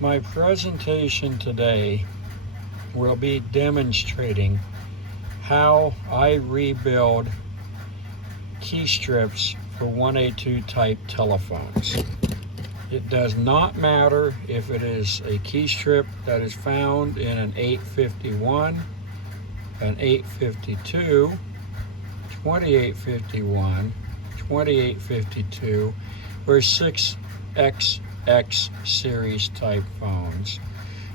My presentation today will be demonstrating how I rebuild key strips for 1A2 type telephones. It does not matter if it is a key strip that is found in an 851, an 852, 2851, 2852, or 6XX series type phones,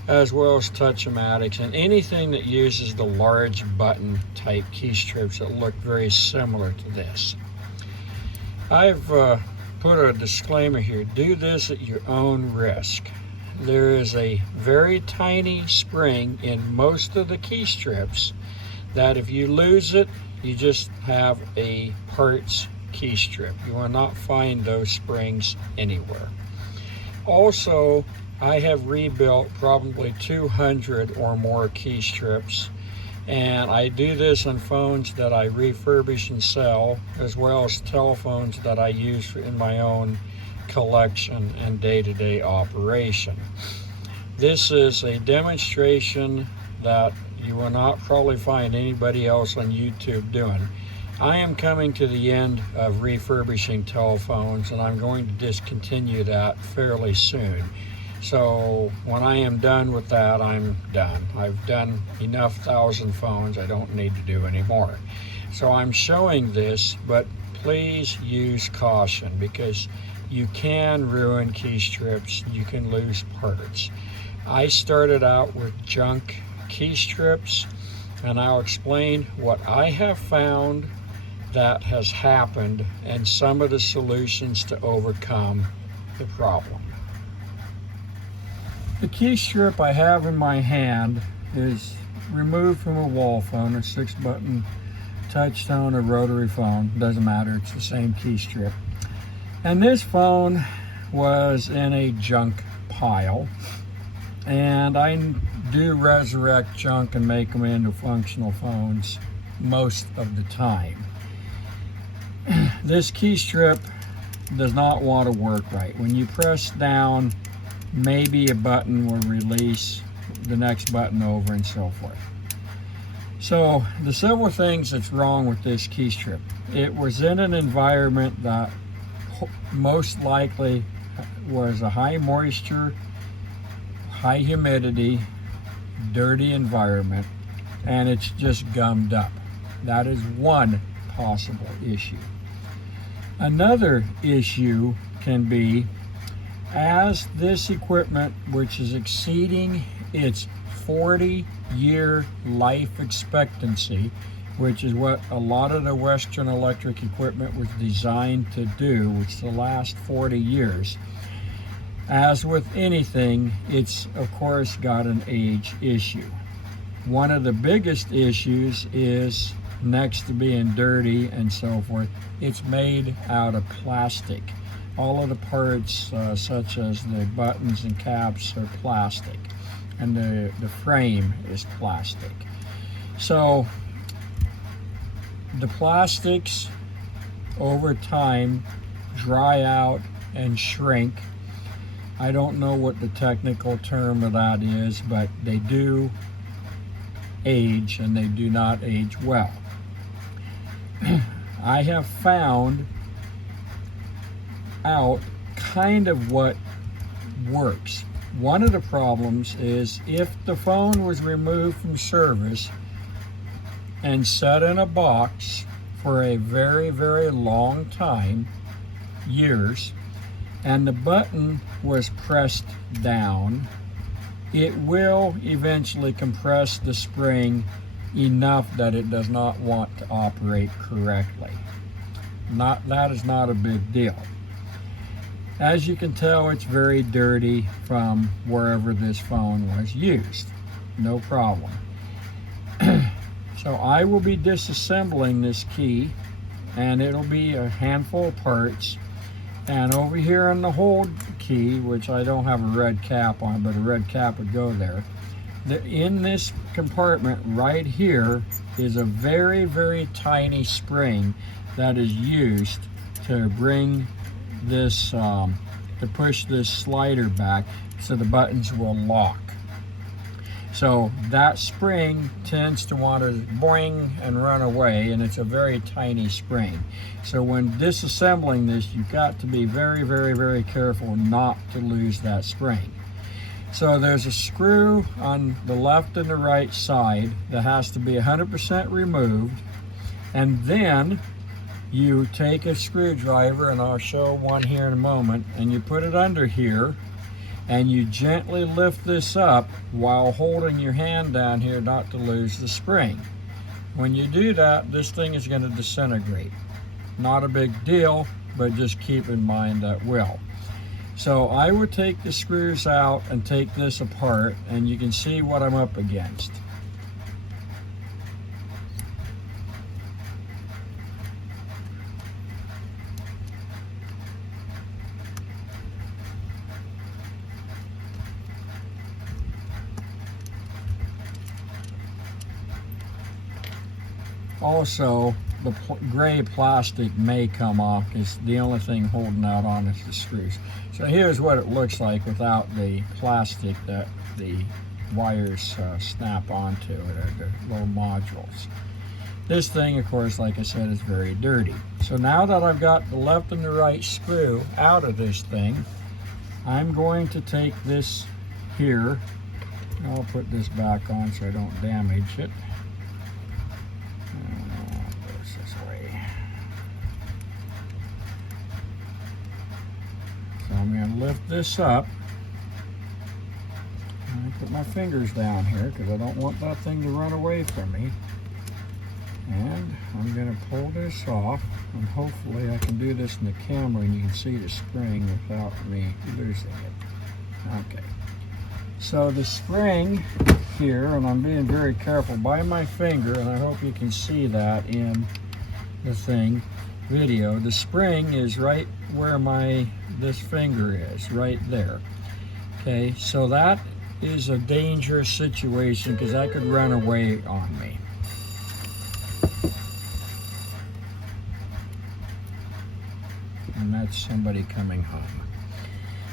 as well as touch-o-matics and anything that uses the large button type key strips that look very similar to this. I've put a disclaimer here: do this at your own risk. There is a very tiny spring in most of the key strips that if you lose it, you just have a parts key strip. You will not find those springs anywhere. Also, I have rebuilt probably 200 or more key strips, and I do this on phones that I refurbish and sell, as well as telephones that I use in my own collection and day-to-day operation. This is a demonstration that you will not probably find anybody else on YouTube doing. I am coming to the end of refurbishing telephones, and I'm going to discontinue that fairly soon. So when I am done with that, I'm done. I've done enough thousand phones. I don't need to do any more. So I'm showing this, but please use caution, because you can ruin key strips. You can lose parts. I started out with junk key strips, and I'll explain what I have found that has happened and some of the solutions to overcome the problem. The key strip I have in my hand is removed from a wall phone, a 6-button touch-tone or rotary phone, doesn't matter, it's the same key strip. And this phone was in a junk pile, and I do resurrect junk and make them into functional phones most of the time. This key strip does not want to work right. When you press down, maybe a button will release the next button over and so forth. So the several things that's wrong with this key strip: it was in an environment that most likely was a high moisture, high humidity, dirty environment, and it's just gummed up. That is one possible issue. Another issue can be, as this equipment, which is exceeding its 40-year life expectancy, which is what a lot of the Western electric equipment was designed to do, which is to last 40 years. As with anything, it's of course got an age issue. One of the biggest issues is, next to being dirty and so forth, it's made out of plastic. All of the parts, such as the buttons and caps, are plastic, and the frame is plastic. So the plastics over time dry out and shrink. I don't know what the technical term of that is, but they do age, and they do not age well. I have found out kind of what works. One of the problems is, if the phone was removed from service and set in a box for a very, very long time, years, and the button was pressed down, it will eventually compress the spring enough that it does not want to operate correctly. That is not a big deal. As you can tell, it's very dirty from wherever this phone was used. No problem. So I will be disassembling this key, and it'll be a handful of parts. And over here on the hold key, which I don't have a red cap on, but a red cap would go there. In this compartment right here is a very, very tiny spring that is used to bring this to push this slider back so the buttons will lock. So that spring tends to want to boing and run away, and it's a very tiny spring. So when disassembling this, you've got to be very, very, very careful not to lose that spring. So there's a screw on the left and the right side that has to be 100% removed, and then you take a screwdriver, and I'll show one here in a moment, and you put it under here, and you gently lift this up while holding your hand down here not to lose the spring. When you do that, this thing is going to disintegrate. Not a big deal, but just keep in mind that will. So I would take the screws out and take this apart, and you can see what I'm up against. Also, the gray plastic may come off, because the only thing holding out on is the screws. So here's what it looks like without the plastic that the wires snap onto, the little modules. This thing, of course, like I said, is very dirty. So now that I've got the left and the right screw out of this thing, I'm going to take this here. I'll put this back on so I don't damage it. I'm going to lift this up. I put my fingers down here because I don't want that thing to run away from me. And I'm going to pull this off, and hopefully I can do this in the camera and you can see the spring without me losing it. Okay. So the spring here, and I'm being very careful by my finger, and I hope you can see that in the video. The spring is right where this finger is, right there. Okay, so that is a dangerous situation because that could run away on me. And that's somebody coming home.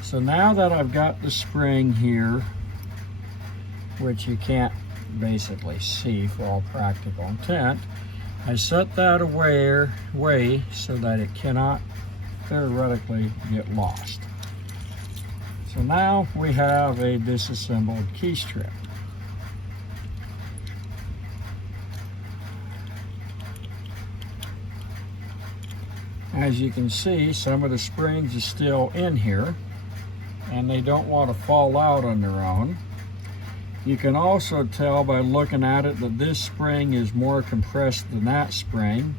So now that I've got the spring here, which you can't basically see for all practical intent, I set that away so that it cannot theoretically get lost. So now we have a disassembled key strip. As you can see, some of the springs are still in here, and they don't want to fall out on their own. You can also tell by looking at it that this spring is more compressed than that spring.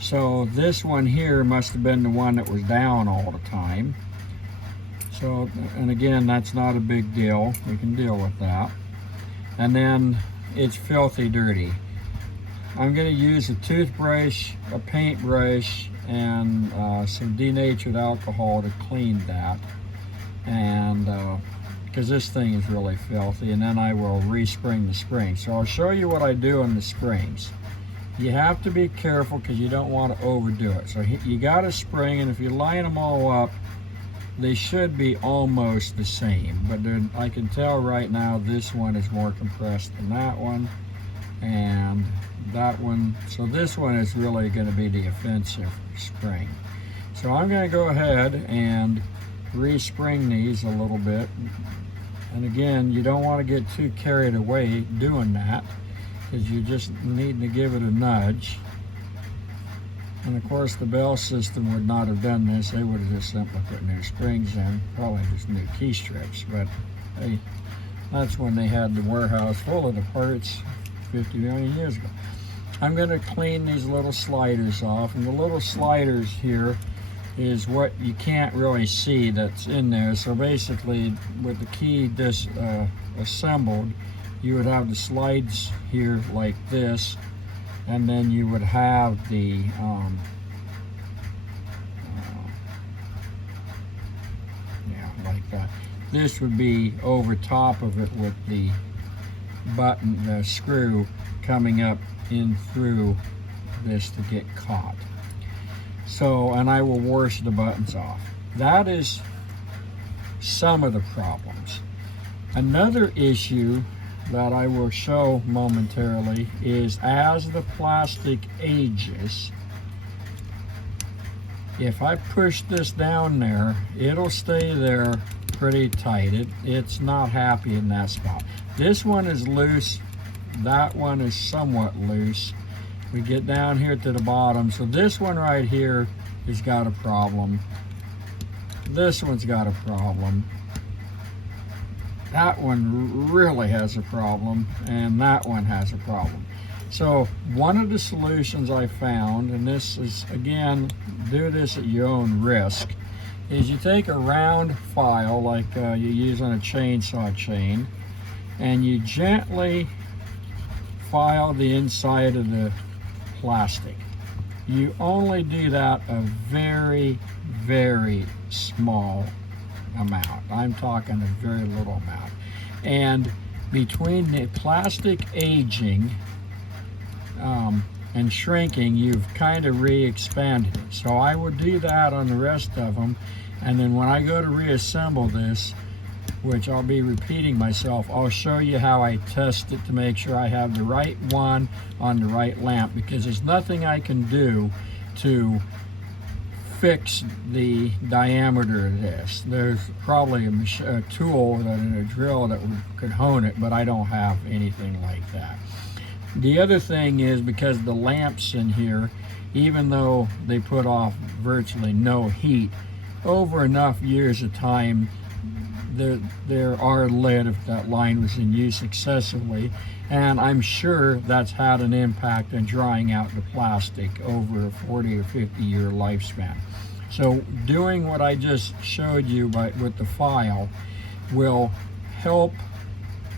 So this one here must have been the one that was down all the time. So, and again, that's not a big deal. We can deal with that. And then it's filthy dirty. I'm going to use a toothbrush, a paintbrush, and some denatured alcohol to clean that. And because this thing is really filthy, and then I will respring the spring. So I'll show you what I do on the springs. You have to be careful because you don't want to overdo it. So you got a spring, and if you line them all up, they should be almost the same. But I can tell right now this one is more compressed than that one, and that one. So this one is really going to be the offensive spring. So I'm going to go ahead and respring these a little bit. And again, you don't want to get too carried away doing that, because you just need to give it a nudge. And of course the Bell system would not have done this. They would have just simply put new springs in, probably just new key strips. But hey, that's when they had the warehouse full of the parts 50 million years ago. I'm going to clean these little sliders off, and the little sliders here is what you can't really see that's in there. So basically, with the key assembled, you would have the slides here like this, and then you would have the like that. This would be over top of it with the button, the screw coming up in through this to get caught. So, and I will wash the buttons off. That is some of the problems. Another issue that I will show momentarily is as the plastic ages, if I push this down there, it'll stay there pretty tight. It's not happy in that spot. This one is loose, that one is somewhat loose. We get down here to the bottom, so this one right here has got a problem. This one's got a problem. That one really has a problem, and that one has a problem. So one of the solutions I found, and this is, again, do this at your own risk, is you take a round file like you use on a chainsaw chain, and you gently file the inside of the plastic. You only do that a very, very small amount. I'm talking a very little amount. And between the plastic aging and shrinking, you've kind of re-expanded it. So I would do that on the rest of them, and then when I go to reassemble this, which I'll be repeating myself, I'll show you how I test it to make sure I have the right one on the right lamp, because there's nothing I can do to fix the diameter of this. There's probably a tool and a drill that could hone it, but I don't have anything like that. The other thing is, because the lamps in here, even though they put off virtually no heat, over enough years of time, there are lead if that line was in use excessively, and I'm sure that's had an impact on drying out the plastic over a 40 or 50 year lifespan. So doing what I just showed you with the file will help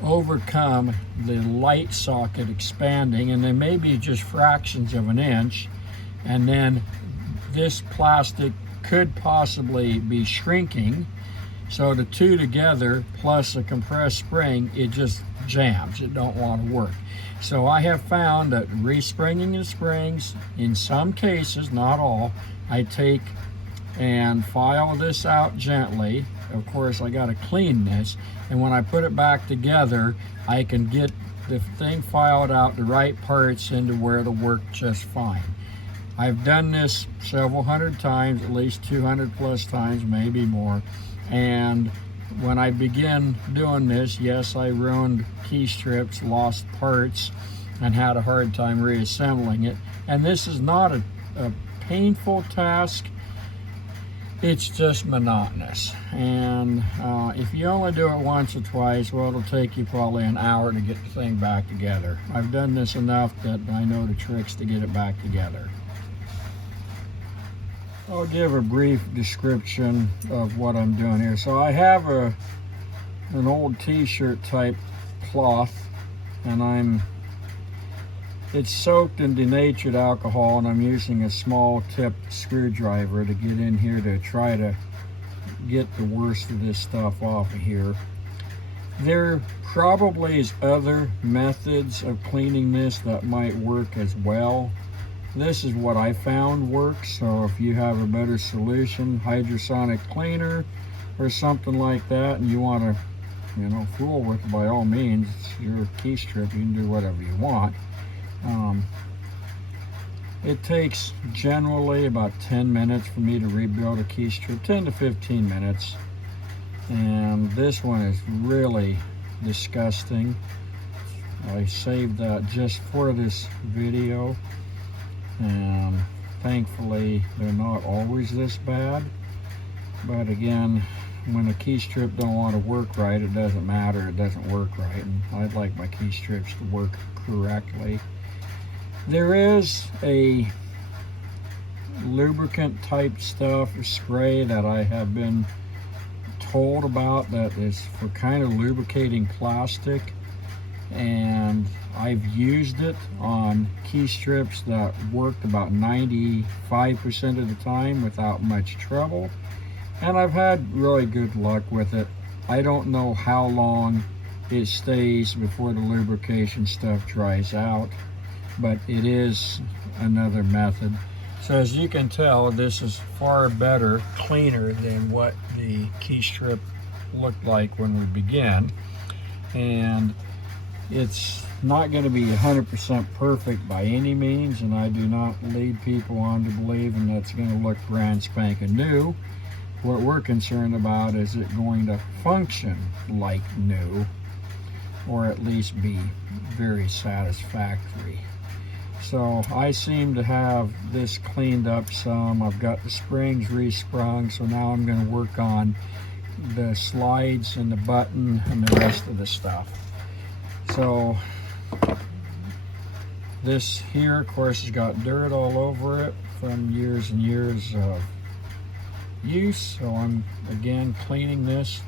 overcome the light socket expanding, and then maybe just fractions of an inch, and then this plastic could possibly be shrinking. So the two together plus a compressed spring, it just jams. It don't want to work. So I have found that respringing the springs, in some cases, not all, I take and file this out gently. Of course, I got to clean this, and when I put it back together, I can get the thing filed out, the right parts into where it'll work just fine. I've done this several hundred times, at least 200 plus times, maybe more. And when I began doing this, yes, I ruined key strips, lost parts, and had a hard time reassembling it. And this is not a painful task. It's just monotonous. And if you only do it once or twice, well, it'll take you probably an hour to get the thing back together. I've done this enough that I know the tricks to get it back together. I'll give a brief description of what I'm doing here. So I have an old t-shirt type cloth, and it's soaked in denatured alcohol, and I'm using a small tip screwdriver to get in here to try to get the worst of this stuff off of here. There probably is other methods of cleaning this that might work as well. This is what I found works, so if you have a better solution, hydrosonic cleaner or something like that, and you want to, fool with it, by all means, it's your key strip, you can do whatever you want. It takes generally about 10 minutes for me to rebuild a key strip, 10 to 15 minutes. And this one is really disgusting. I saved that just for this video. And thankfully they're not always this bad, but again, when a key strip don't want to work right, it doesn't matter, it doesn't work right, and I'd like my key strips to work correctly. There is a lubricant type stuff or spray that I have been told about that is for kind of lubricating plastic, and I've used it on key strips that worked about 95% of the time without much trouble, and I've had really good luck with it. I don't know how long it stays before the lubrication stuff dries out, but it is another method. So as you can tell, this is far better, cleaner than what the key strip looked like when we began. And it's not going to be 100% perfect by any means, and I do not lead people on to believing that's going to look brand spanking new. What we're concerned about is it going to function like new, or at least be very satisfactory. So I seem to have this cleaned up some. I've got the springs resprung, so now I'm going to work on the slides and the button and the rest of the stuff. So this here, of course, has got dirt all over it from years and years of use, so I'm again cleaning this.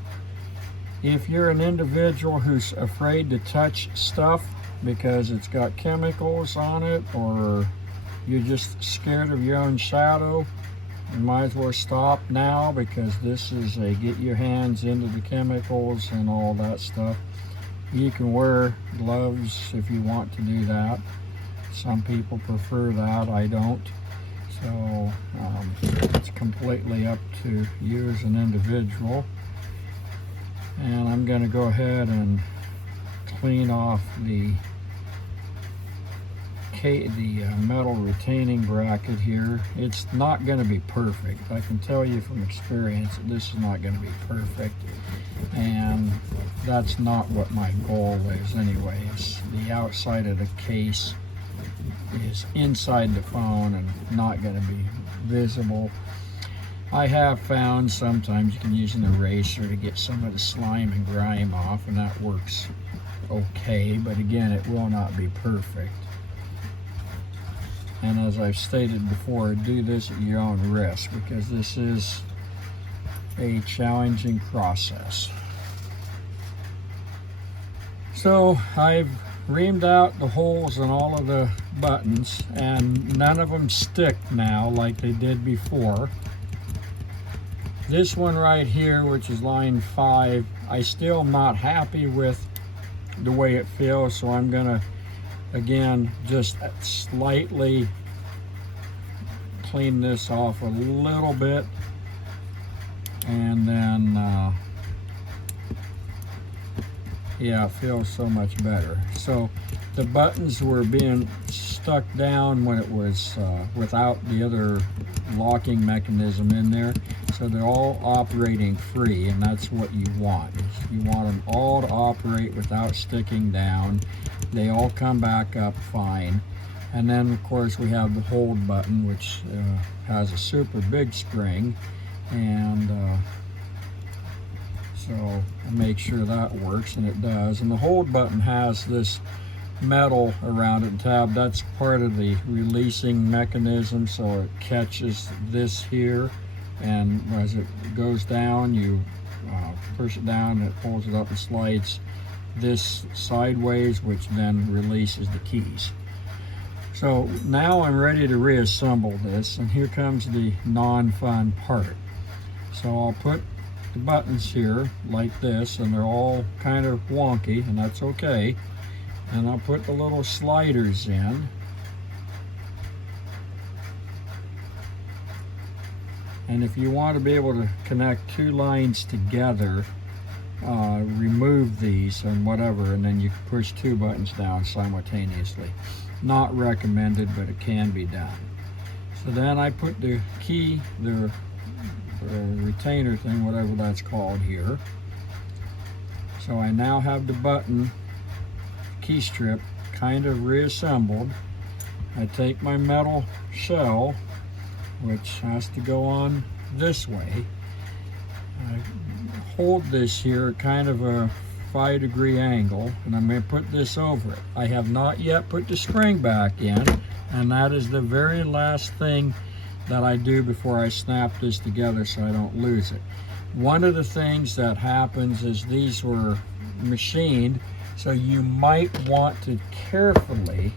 If you're an individual who's afraid to touch stuff because it's got chemicals on it, or you're just scared of your own shadow, you might as well stop now, because this is a get your hands into the chemicals and all that stuff. You can wear gloves if you want to do that. Some people prefer that, I don't. So it's completely up to you as an individual. And I'm going to go ahead and clean off the metal retaining bracket here. It's not going to be perfect. I can tell you from experience that this is not going to be perfect, and that's not what my goal is anyways. The outside of the case is inside the phone and not going to be visible. I have found sometimes you can use an eraser to get some of the slime and grime off, and that works okay, but again, it will not be perfect. And as I've stated before, do this at your own risk, because this is a challenging process. So I've reamed out the holes in all of the buttons, and none of them stick now like they did before. This one right here, which is line 5, I still am not happy with the way it feels, so I'm gonna again just slightly clean this off a little bit, and then yeah, it feels so much better. So the buttons were being stuck down when it was without the other locking mechanism in there, so they're all operating free, and that's what you want. You want them all to operate without sticking down. They all come back up fine. And then of course we have the hold button, which has a super big spring, and so make sure that works, and it does. And the hold button has this metal around it tab. That's part of the releasing mechanism, so it catches this here, and as it goes down, you push it down, and it pulls it up and slides this sideways, which then releases the keys. So now I'm ready to reassemble this, and here comes the non-fun part. So I'll put the buttons here like this, and they're all kind of wonky, and that's okay. And I'll put the little sliders in. And if you want to be able to connect two lines together, remove these and whatever, and then you can push two buttons down simultaneously. Not recommended, but it can be done. So then I put the key, the retainer thing, whatever that's called here. So I now have the button key strip kind of reassembled. I take my metal shell, which has to go on this way. I hold this here at kind of a 5-degree angle, and I'm going to put this over it. I have not yet put the spring back in, and that is the very last thing that I do before I snap this together so I don't lose it. One of the things that happens is these were machined, so you might want to carefully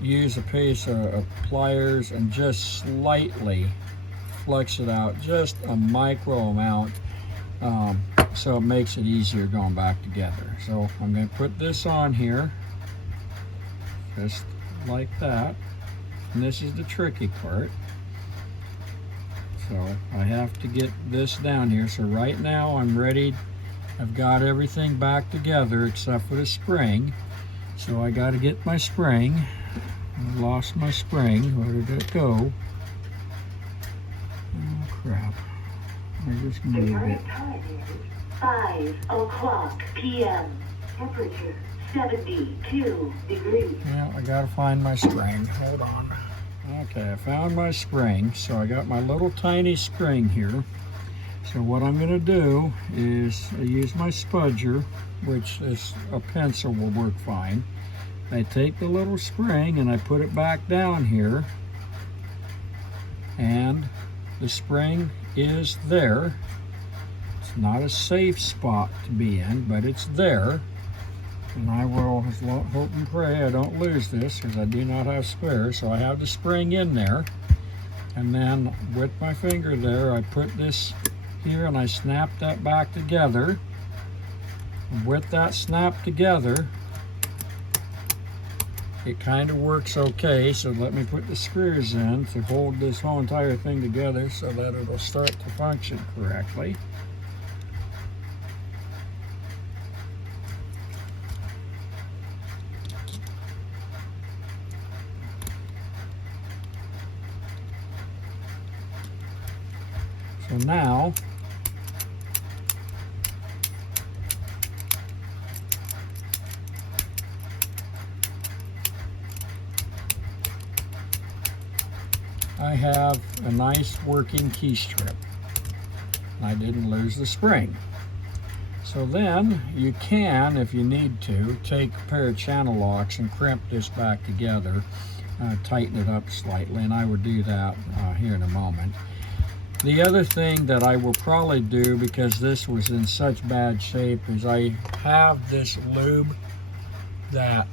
use a piece of pliers and just slightly flex it out, just a micro amount, so it makes it easier going back together. So I'm going to put this on here, just like that, and this is the tricky part. So I have to get this down here. So right now I'm ready. I've got everything back together except for the spring. So I got to get my spring. I lost my spring. Where did it go? Oh crap. I just moved it. Time is 5 o'clock p.m. Temperature 72 degrees. Well, I gotta find my spring. Hold on. Okay, I found my spring. So I got my little tiny spring here. So what I'm gonna do is I use my spudger, which is a pencil will work fine. I take the little spring and I put it back down here. And the spring is there. It's not a safe spot to be in, but it's there. And I will hope and pray I don't lose this because I do not have spares. So I have the spring in there. And then with my finger there, I put this here and I snap that back together. And with that snap together, it kind of works okay. So let me put the screws in to hold this whole entire thing together so that it'll start to function correctly. So now, I have a nice working key strip. I didn't lose the spring. So then you can, if you need to, take a pair of channel locks and crimp this back together, tighten it up slightly, and I would do that here in a moment. The other thing that I will probably do, because this was in such bad shape, is I have this lube that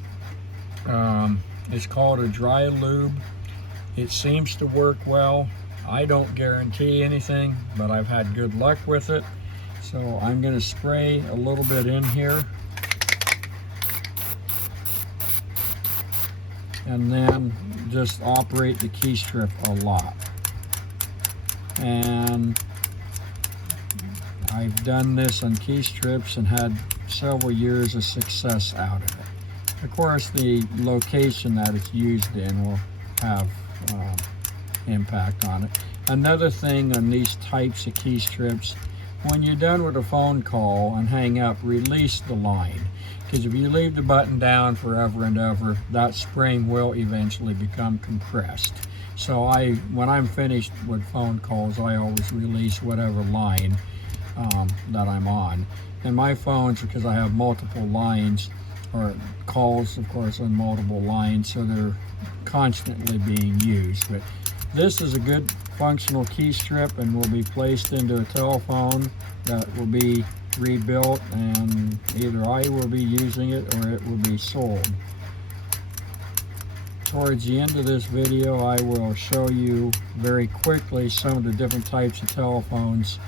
is called a dry lube. It seems to work well. I don't guarantee anything, but I've had good luck with it. So I'm going to spray a little bit in here. And then just operate the key strip a lot. And I've done this on key strips and had several years of success out of it. Of course, the location that it's used in will have impact on it. Another thing on these types of key strips, when you're done with a phone call and hang up, release the line. Because if you leave the button down forever and ever, that spring will eventually become compressed. So when I'm finished with phone calls, I always release whatever line that I'm on. And my phones, because I have multiple lines, or calls, of course, on multiple lines, so they're constantly being used. But this is a good functional key strip and will be placed into a telephone that will be rebuilt, and either I will be using it or it will be sold. Towards the end of this video, I will show you very quickly some of the different types of telephones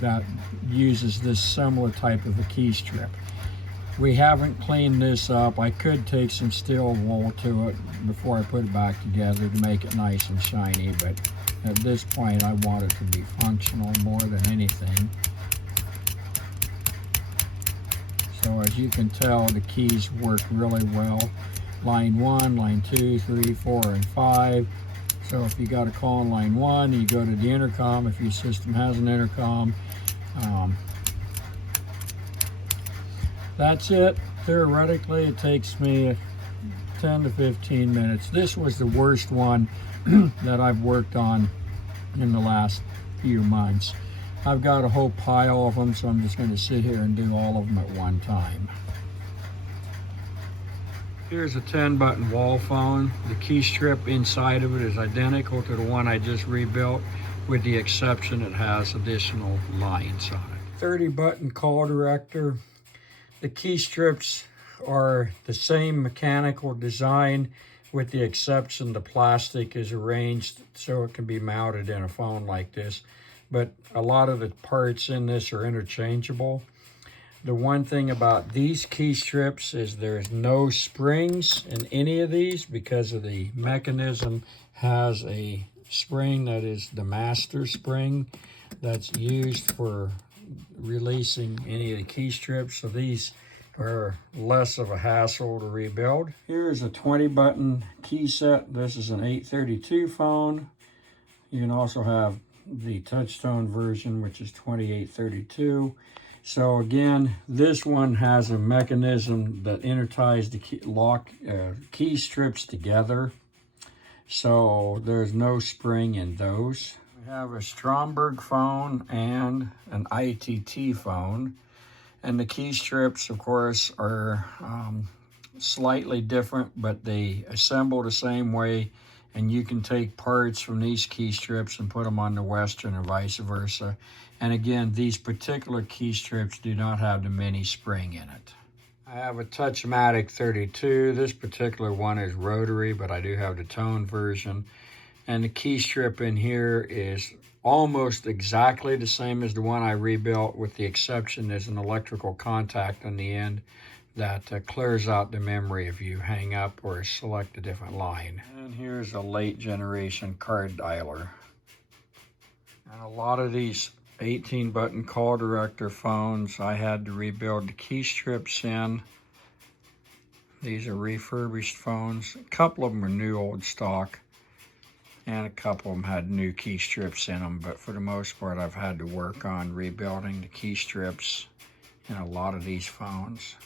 that uses this similar type of a key strip. We haven't cleaned this up. I could take some steel wool to it before I put it back together to make it nice and shiny, but at this point I want it to be functional more than anything. So as you can tell, the keys work really well. Line 1, line 2, 3, 4, and 5. So if you got a call on line 1, you go to the intercom if your system has an intercom. That's it. Theoretically, it takes me 10 to 15 minutes. This was the worst one that I've worked on in the last few months. I've got a whole pile of them, so I'm just going to sit here and do all of them at one time. Here's a 10-button wall phone. The key strip inside of it is identical to the one I just rebuilt, with the exception it has additional lines on it. 30-button call director. The key strips are the same mechanical design, with the exception the plastic is arranged so it can be mounted in a phone like this. But a lot of the parts in this are interchangeable. The one thing about these key strips is there's no springs in any of these because of the mechanism has a spring that is the master spring that's used for releasing any of the key strips. So these are less of a hassle to rebuild. Here's a 20 button key set. This is an 832 phone. You can also have the touchtone version, which is 2832. So again, this one has a mechanism that interties the key strips together. So there's no spring in those. We have a Stromberg phone and an ITT phone. And the key strips, of course, are slightly different, but they assemble the same way. And you can take parts from these key strips and put them on the Western and vice versa. And again, these particular key strips do not have the mini spring in it. I have a Touchmatic 32. This particular one is rotary, but I do have the tone version. And the key strip in here is almost exactly the same as the one I rebuilt, with the exception there's an electrical contact on the end that clears out the memory if you hang up or select a different line. And here's a late generation card dialer. And a lot of these 18 button call director phones, I had to rebuild the key strips in. These are refurbished phones. A couple of them are new old stock, and a couple of them had new key strips in them, but for the most part I've had to work on rebuilding the key strips in a lot of these phones.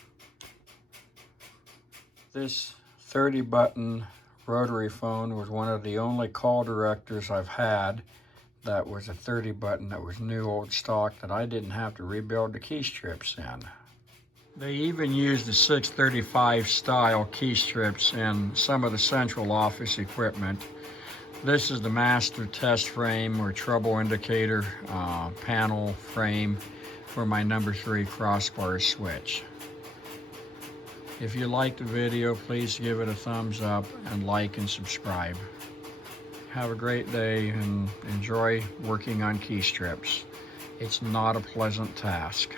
This 30 button rotary phone was one of the only call directors I've had that was a 30 button that was new old stock that I didn't have to rebuild the key strips in. They even used the 635 style key strips in some of the central office equipment. This is the master test frame or trouble indicator panel frame for my number 3 crossbar switch. If you liked the video, please give it a thumbs up and like and subscribe. Have a great day and enjoy working on key strips. It's not a pleasant task.